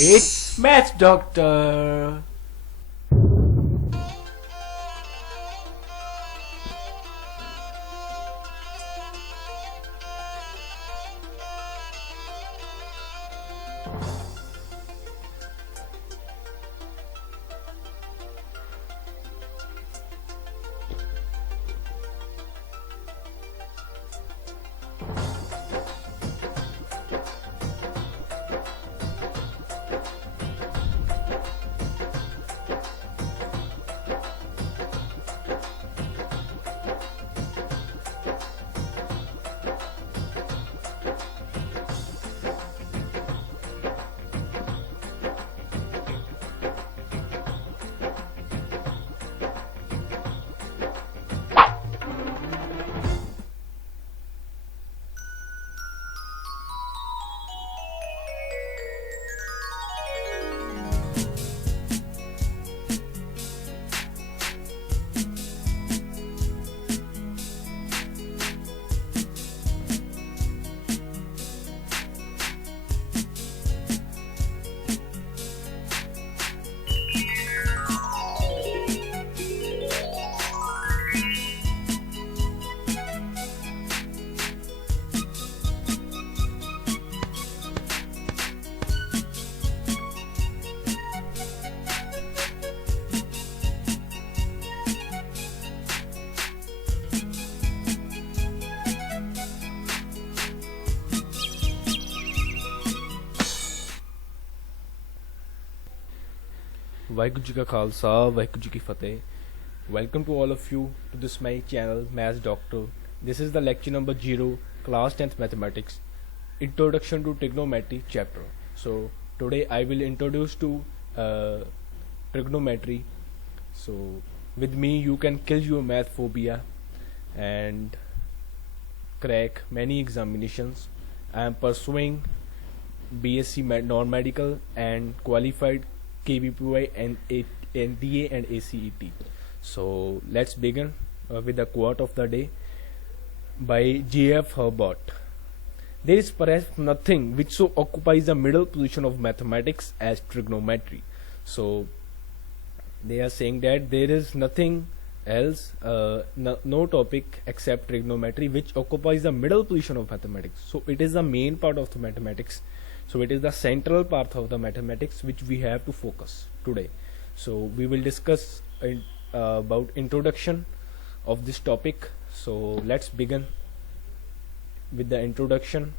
It's Math Doctor. Vaheguru Ji Ka Khalsa, Vaheguru Ji Ki Fateh. Welcome to all of you to this my channel Maths Doctor. This is the lecture number 0, class 10th mathematics, introduction to trigonometry chapter. So today I will introduce to trigonometry. So with me you can kill your math phobia and crack many examinations. I am pursuing BSc non-medical and qualified KVPY and NDA and ACET. So let's begin with the quote of the day by J.F. Herbert. There is perhaps nothing which so occupies the middle position of mathematics as trigonometry. So they are saying that there is nothing else, no topic except trigonometry which occupies the middle position of mathematics. So it is the main part of the mathematics. So it is the central part of the mathematics which we have to focus today. So we will discuss about introduction of this topic. So let's begin with the introduction.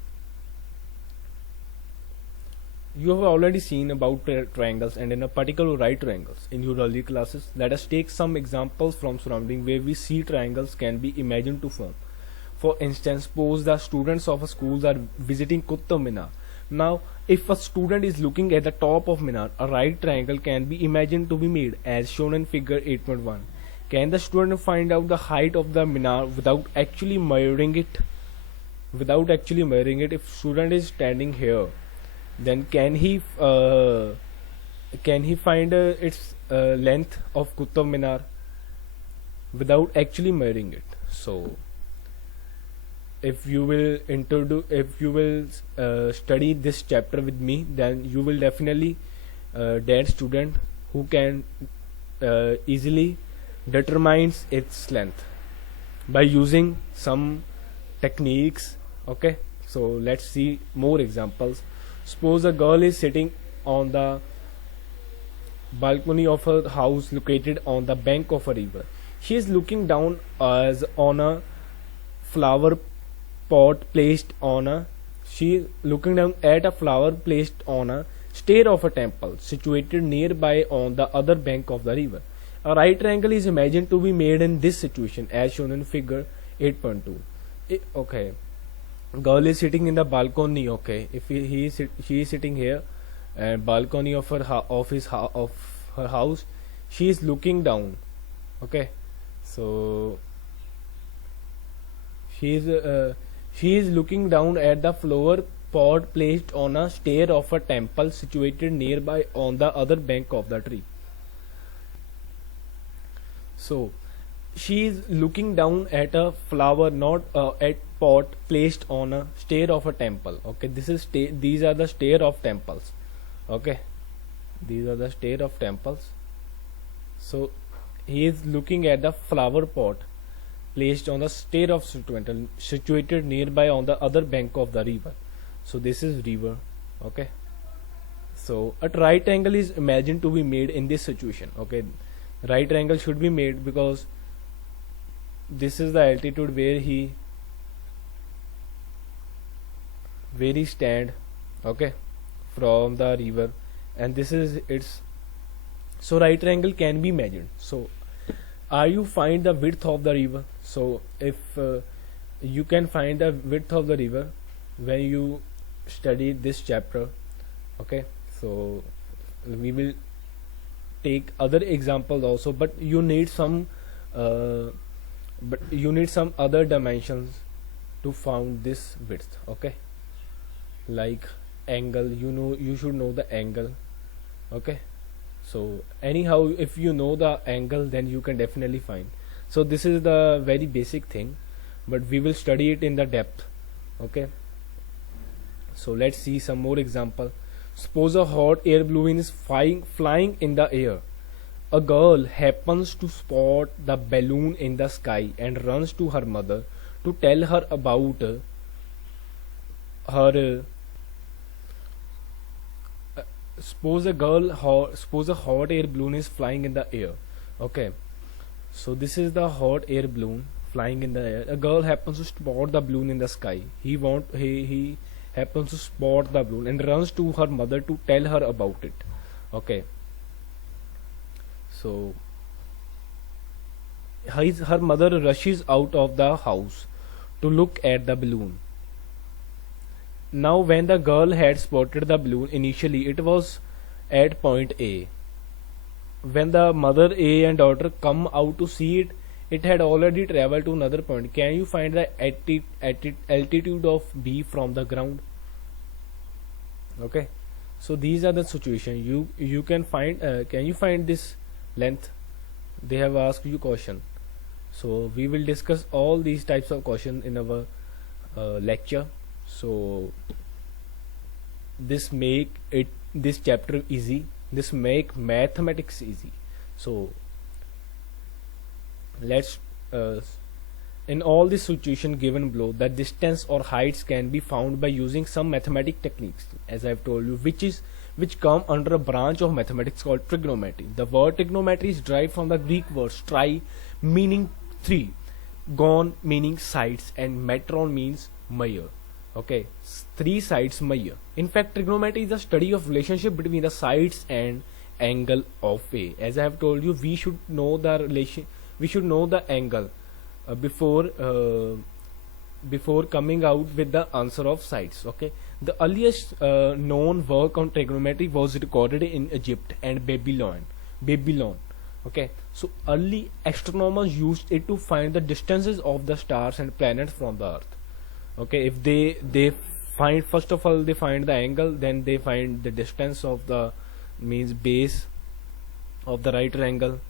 You have already seen about triangles and in a particular right triangles in your early classes. Let us take some examples from surrounding where we see triangles can be imagined to form. For instance, suppose the students of a school are visiting Qutub Minar. Now, if a student is looking at the top of Minar, a right triangle can be imagined to be made as shown in figure 8.1. Can the student find out the height of the Minar without actually measuring it? If student is standing here, then can he find its length of Qutub Minar without actually measuring it? So if you will study this chapter with me, then you will definitely that student who can easily determines its length by using some techniques. Okay, so let's see more examples. Suppose a girl is sitting on the balcony of her house located on the bank of a river. She is looking down as on a flower pot placed on a flower placed on a stair of a temple situated nearby on the other bank of the river. A right triangle is imagined to be made in this situation as shown in figure 8.2. Okay, girl is sitting in the balcony. Okay, if she is sitting here and balcony of her house, she is looking down. Okay, so she is looking down at the flower pot placed on a stair of a temple situated nearby on the other bank of the tree. So she is looking down at a flower, not at pot placed on a stair of a temple. Okay, these are the stair of temples. Okay, These are the state of temples. So he is looking at the flower pot placed on the stair of situated nearby on the other bank of the river. So this is river. Okay, so a right angle is imagined to be made in this situation. Okay, right angle should be made because this is the altitude where he stand, okay, from the river, and this is its. So right angle can be measured. So are you find the width of the river? So if you can find the width of the river when you study this chapter. Okay, so we will take other examples also, but you need some other dimensions to found this width. Okay, like angle, you should know the angle. Okay, so anyhow, if you know the angle, then you can definitely find. So this is the very basic thing, but we will study it in the depth. Okay, so let's see some more example. Suppose a hot air balloon is flying in the air. A girl happens to spot the balloon in the sky and runs to her mother to tell her about her. Suppose a hot air balloon is flying in the air. Okay, so this is the hot air balloon flying in the air. A girl happens to spot the balloon in the sky. He happens to spot the balloon and runs to her mother to tell her about it. Okay, so her mother rushes out of the house to look at the balloon. Now when the girl had spotted the balloon, initially it was at point A. When the mother A and daughter come out to see it, it had already traveled to another point. Can you find the altitude of B from the ground? Okay, so these are the situation. You can find. Can you find this length? They have asked you question. So we will discuss all these types of questions in our lecture. So this chapter easy. This make mathematics easy. So let's in all this situation given below, the distance or heights can be found by using some mathematic techniques, as I've told you, which come under a branch of mathematics called trigonometry. The word trigonometry is derived from the Greek words tri, meaning three, gon meaning sides, and metron means measure. Okay, three sides measure. In fact, trigonometry is the study of relationship between the sides and angle of A. As I have told you, we should know the relation. We should know the angle before coming out with the answer of sides. Okay, the earliest known work on trigonometry was recorded in Egypt and Babylon. Okay, so early astronomers used it to find the distances of the stars and planets from the Earth. Okay, if they find, first of all they find the angle, then they find the distance of the means base of the right triangle.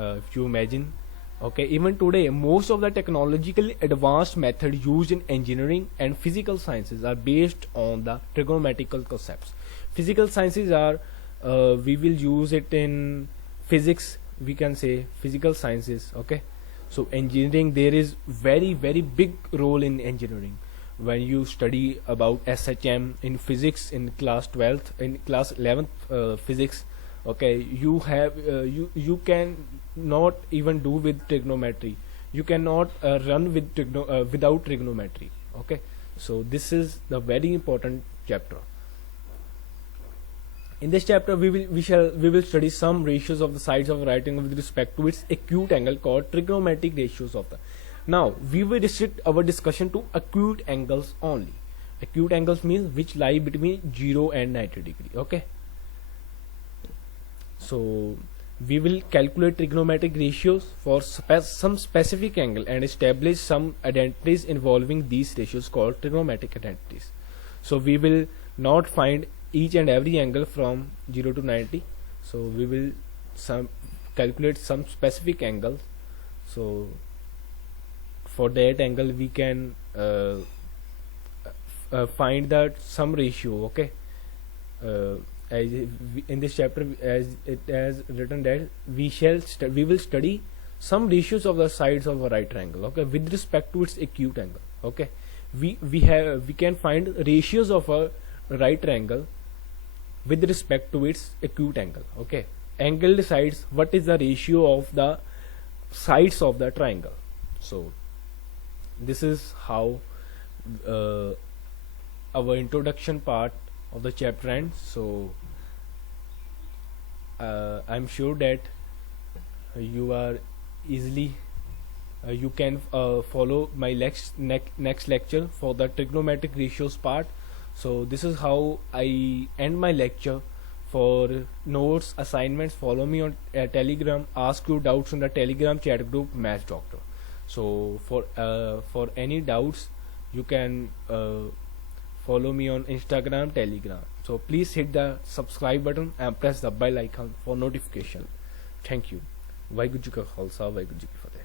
If you imagine. Okay, even today most of the technologically advanced methods used in engineering and physical sciences are based on the trigonometrical concepts. Physical sciences are we will use it in physics, we can say physical sciences. Okay, so engineering, there is very big role in engineering. When you study about SHM in physics in class 12th, in class 11th physics, okay, you have you can not even do with trigonometry. You cannot run with without trigonometry. Okay, so this is the very important chapter. In this chapter we will study some ratios of the sides of a right angle with respect to its acute angle, called trigonometric ratios of the. Now we will restrict our discussion to acute angles only. Acute angles means which lie between 0 and 90 degree. Okay, so we will calculate trigonometric ratios for some specific angle and establish some identities involving these ratios, called trigonometric identities. So we will not find each and every angle from 0 to 90. So we will calculate some specific angles. So for that angle we can find that some ratio. Okay, in this chapter, as it has written that we will study some ratios of the sides of a right triangle, okay, with respect to its acute angle. Okay, we can find ratios of a right triangle with respect to its acute angle. Okay, angle decides what is the ratio of the sides of the triangle. So this is how our introduction part of the chapter ends. So I'm sure that you are easily you can follow my next lecture for the trigonometric ratios part. So this is how I end my lecture. For notes, assignments, follow me on Telegram. Ask your doubts on the Telegram chat group Maths Doctor. So for any doubts, you can follow me on Instagram, Telegram. So please hit the subscribe button and press the bell icon for notification. Thank you. Waheguru ji का खालसा वाहिगुरू जी की फतेह.